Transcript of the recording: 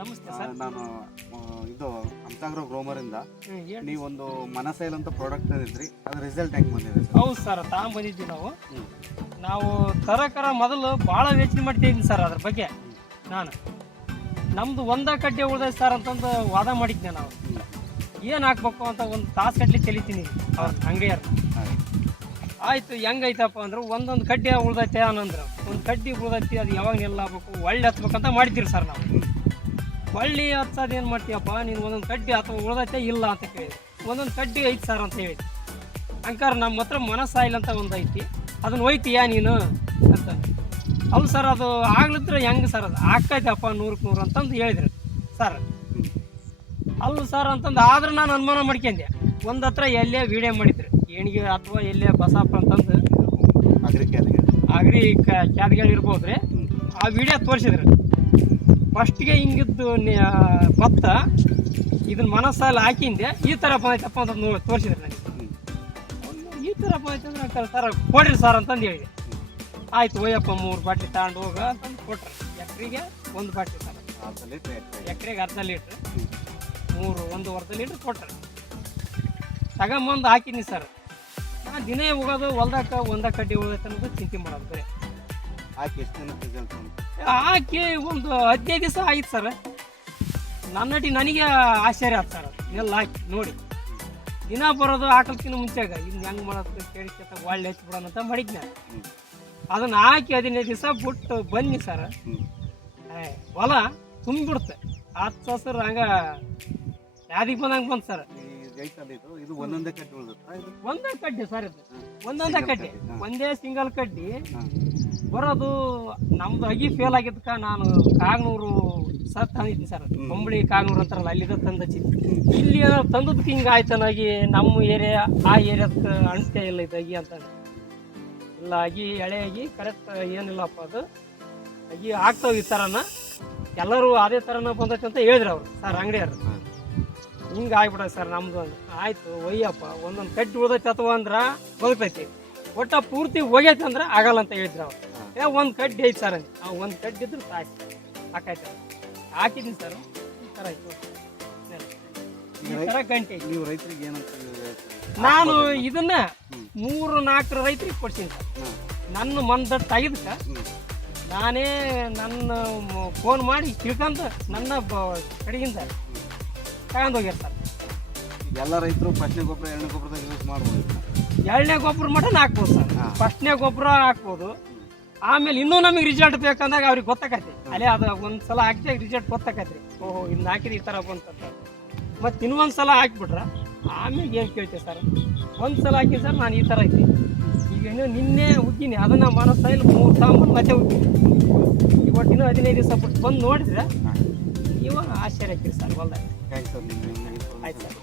ನಮಸ್ತೆ ಸರ್. ನಾನು ಇದು ಹಂಸಾಗ್ರೋ ಗ್ರೋಮರಿಂದ ಹೇಳಿ. ನೀವೊಂದು ಮನಸೈಲ್ ಅಂತ ಪ್ರಾಡಕ್ಟ್ ತಂದಿದ್ರಿ, ಅದ್ರ ರಿಸಲ್ಟ್ ಹೆಂಗ್ ಬಂದಿದೆ ಸರ್? ಹೌದು ಸರ್, ತಗೊಂಬಂದಿದ್ವಿ ನಾವು ತರಕರ ಮೊದಲು ಭಾಳ ಯೋಚನೆ ಮಾಡ್ತಿದ್ದೀನಿ ಸರ್ ಅದ್ರ ಬಗ್ಗೆ. ನಮ್ದು ಒಂದ ಕಡ್ಡೆ ಉಳ್ದೈತೆ ಸರ್ ಅಂತಂದು ವಾದ ಮಾಡಿದ್ದೆ. ನಾವು ಏನು ಹಾಕ್ಬೇಕು ಅಂತ ಒಂದು ತಾಸು ಕಟ್ಲಿ ತೆಲಿತೀನಿ ಅವ್ರ ಅಂಗಡಿಯವ್ರು. ಆಯ್ತು, ಹೆಂಗೈತಪ್ಪ ಅಂದ್ರೆ ಒಂದೊಂದು ಕಡ್ಡೆ ಉಳ್ದೈತೆ ಅನ್ನಂದ್ರೆ ಒಂದು ಕಡ್ಡಿ ಉಳ್ದೈತಿ, ಅದು ಯಾವಾಗ ನಿಲ್ಲಾಗಬೇಕು ಒಳ್ಳೆ ಹತ್ಬೇಕಂತ ಮಾಡಿದ್ದೀರಿ ಸರ್. ನಾವು ಒಳ್ಳೆ ಹಚ್ಚೋದು ಏನು ಮಾಡ್ತೀವಪ್ಪ, ನೀನು ಒಂದೊಂದು ಕಡ್ಡಿ ಅಥವಾ ಉಳ್ದೈತೆ ಇಲ್ಲ ಅಂತ ಕೇಳಿದೆ. ಒಂದೊಂದು ಕಡ್ಡಿ ಐತಿ ಸರ್ ಅಂತ ಹೇಳಿದ್ವಿ. ಅಂಕಾರ ನಮ್ಮ ಹತ್ರ ಮನಸ್ಸಾಯಿಲ್ ಅಂತ ಒಂದು ಐತಿ, ಅದನ್ನು ಒಯ್ತೀಯಾ ನೀನು ಅಂತ. ಅಲ್ಲ ಸರ್, ಅದು ಆಗ್ಲಿದ್ರೆ ಹೆಂಗೆ ಸರ್, ಅದು ಆಗ್ತೈತಪ್ಪ 100ಕ್ಕೆ 100 ಅಂತಂದು ಹೇಳಿದ್ರು ಸರ್. ಅಲ್ಲ ಸರ್ ಅಂತಂದು ಆದ್ರೆ ನಾನು ಅನುಮಾನ ಮಾಡ್ಕೊಂಡೆ. ಒಂದು ಹತ್ರ ಎಲ್ಲೇ ವಿಡಿಯೋ ಮಾಡಿದ್ರು ಏಣಿಗೆ ಅಥವಾ ಎಲ್ಲೇ ಬಸಾಪ ಅಂತಂದು ಅಗ್ರಿ ಕ್ಯಾದ್ಗಳು ಇರ್ಬೋದ್ರಿ. ಆ ವಿಡಿಯೋ ತೋರಿಸಿದ್ರು. ಫಸ್ಟ್ಗೆ ಹಿಂಗಿದ್ದು ಭತ್ತ ಇದನ್ನ ಮನಸ್ಸಲ್ಲಿ ಹಾಕಿಂದೆ ಈ ಥರ ಬಂದೈತಪ್ಪ ಅಂತ ತೋರಿಸಿದ್ರು ನನಗೆ. ಈ ಥರ ಬಂದೈತೆ ಅಂದ್ರೆ ಸರ್ ಕೊಡ್ರಿ ಸರ್ ಅಂತಂದು ಹೇಳಿದೆ. ಆಯ್ತು ಒಯ್ಯಪ್ಪ 3 ಬಾಟ್ಲಿ ತಗೊಂಡು ಹೋಗ ಅಂತಂದು ಕೊಟ್ರೆ. ಎಕರೆಗೆ 1 ಬಾಟ್ಲಿ ಸರ್, ಎಕರೆಗೆ ಅರ್ಧ ಲೀಟ್ರ್, 1.5 ಲೀಟ್ರ್ ಕೊಟ್ರೆ. ತಗೊಂಬಂದು ಹಾಕಿನಿ ಸರ್. ನಾನು ದಿನೇ ಹೋಗೋದು ಹೊಲ್ದಾಕ ಒಂದ ಕಡ್ಡಿ ಉಳ್ದೈತೆ ಅನ್ನೋದು ಚಿಂತೆ ಮಾಡೋದು ಬರೀ. ಹಾಕಿ ಒಂದು 15 ದಿವಸ ಆಯ್ತು ಸರ್. ನನಗೆ ಆಶ್ಚರ್ಯ ಆಯ್ತು ಸರ್. ಎಲ್ಲ ಹಾಕಿ ನೋಡಿ ದಿನ ಬರೋದು ಹಾಕಲ್ಕಿನ್ನ ಮುಂಚೆಗ ಇನ್ನು ಹೆಂಗೆ ಮಾಡೋದು ಕೇಳಿ ಒಳ್ಳೆ ಹೆಚ್ಚು ಬಿಡೋಣ ಅಂತ ಮಾಡಿದ್ನ. ಅದನ್ನು ಹಾಕಿ 15 ದಿವಸ ಬಿಟ್ಟು ಬನ್ನಿ ಸರ್, ಹೊಲ ತುಂಬಿಬಿಡುತ್ತೆ. 10 ಹಸಿರು ಹಂಗೆ ಯಾದಿಗೆ ಬಂದಂಗೆ ಬಂತು ಸರ್. ಒಂದೇ ಕಡ್ಡಿ ಸರ್, ಇದು ಒಂದೊಂದೇ ಕಡ್ಡಿ, ಒಂದೇ ಸಿಂಗಲ್ ಕಡ್ಡಿ ಬರೋದು. ನಮ್ದು ಅಗಿ ಫೇಲ್ ಆಗಿದ್ದಕ್ಕ ನಾನು ಕಾಗನೂರು ಸರ್ ತಂದಿದ್ದೀನಿ ಸರ್. ಕೊಂಬಳಿ ಕಾಗನೂರು ಅಂತಾರಲ್ಲ, ಅಲ್ಲಿದ ತಂದು ಹಚ್ಚಿದ್ವಿ. ಇಲ್ಲಿ ಏನಾದ್ರು ತಂದದಕ್ಕೆ ಹಿಂಗೆ ಆಯ್ತನಾಗಿ ನಮ್ಮ ಏರಿಯಾ ಆ ಏರಿಯಾದಕ್ಕೆ ಅಣಿಸ್ತೇ ಇಲ್ಲ ಇದು ಅಗಿ ಅಂತ. ಇಲ್ಲ, ಅಗಿ ಎಳೆ ಅಗಿ ಕರೆಕ್ಟ್ ಏನಿಲ್ಲಪ್ಪ, ಅದು ಅಗಿ ಆಗ್ತಾವ ಈ ಥರನ ಎಲ್ಲರೂ ಅದೇ ಥರನ ಬಂದೈತೆ ಅಂತ ಹೇಳಿದ್ರು ಅವರು ಸರ್ ಅಂಗಡಿಯವರು. ಹಿಂಗೆ ಆಗ್ಬಿಡೋದು ಸರ್ ನಮ್ದು. ಆಯ್ತು ಒಯ್ಯಪ್ಪ, ಒಂದೊಂದು ಕಡ್ಡಿ ಉಳ್ದೈತೆ ಅಥವಾ ಅಂದ್ರೆ ಬದುಕೈತಿ, ಒಟ್ಟ ಪೂರ್ತಿ ಹೋಗೈತೆ ಅಂದ್ರೆ ಆಗಲ್ಲ ಅಂತ ಹೇಳಿದ್ರು ಅವ್ರು. ಒಂದು ಕಡ್ಡಿ ಐತೆ ಸರ್ ಅಂತ. ಒಂದು ಕಡ್ಡಿ ಇದ್ರೆ ಸಾಕು, ಹಾಕಾಯ್ತು. ಹಾಕಿದ್ದೀನಿ ಸರ್. ಈ ಥರ ಆಯ್ತು, ಈ ಥರ ಗಂಟೆ. ನೀವು ರೈತರಿಗೆ ಏನಂತ ನಾನು ಇದನ್ನ 3-4 ರೈತರಿಗೆ ಕೊಡ್ತೀನಿ ಸರ್. ನನ್ನ ಮನದಟ್ಟು ತೆಗೆದಕ್ಕೆ ನಾನೇ ನನ್ನ ಫೋನ್ ಮಾಡಿ ತಿಳ್ಕೊಂಡು ನನ್ನ ಕಡೆಗಿಂದ ತಗೊಂಡು ಹೋಗ್ಯಾರ ಸರ್. ಎಲ್ಲ ರೈತರು ಫಸ್ಟ್ನೇ ಗೊಬ್ಬರ ಎರಡನೇ ಗೊಬ್ಬರದಾಗ ಯೂಸ್ ಮಾಡ್ಬೋದು. ಎರಡನೇ ಗೊಬ್ಬರ ಮಟನ್ ಹಾಕ್ಬೋದು ಸರ್. ಫಸ್ಟ್ನೇ ಗೊಬ್ಬರ ಹಾಕ್ಬೋದು. ಆಮೇಲೆ ಇನ್ನೂ ನಮಗೆ ರಿಸಲ್ಟ್ ಬೇಕಂದಾಗ ಅವ್ರಿಗೆ ಗೊತ್ತಾಕೈತಿ. ಅಲ್ಲೇ ಅದು ಒಂದ್ಸಲ ಹಾಕಿದಾಗ ರಿಸಲ್ಟ್ ಗೊತ್ತಾಕೈತ್ರಿ. ಓಹೋ ಇನ್ನು ಹಾಕಿದ್ರೆ ಈ ಥರ ಬಂತಂತ. ಮತ್ತು ಇನ್ನೊಂದ್ಸಲ ಹಾಕ್ಬಿಟ್ರೆ ಆಮೇಲೆ ಏನು ಕೇಳ್ತೀವಿ ಸರ್. ಒಂದ್ಸಲ ಹಾಕಿ ಸರ್ ನಾನು ಈ ಥರ ಐತಿ. ಈಗ ಇನ್ನೂ ನಿನ್ನೆ ಉಗ್ಗೀನಿ, ಅದನ್ನು ಮನಸ್ಸಲ್ಲಿ 3 ತಗೊಂಬಂದು ಮತ್ತೆ ಉಗ್ಗೀನಿ. ಇವತ್ತು ಇನ್ನೂ 15 ದಿವಸ ಬಿಟ್ಟು ಬಂದು ನೋಡಿದ್ರೆ ಇವಾಗ ಆಶ್ಚರ್ಯ ಆಗ್ತೀರಿ ಸರ್ ಹೊಲ್ದಾಗ. Thanks sir. ಆಯ್ತು ಸರ್.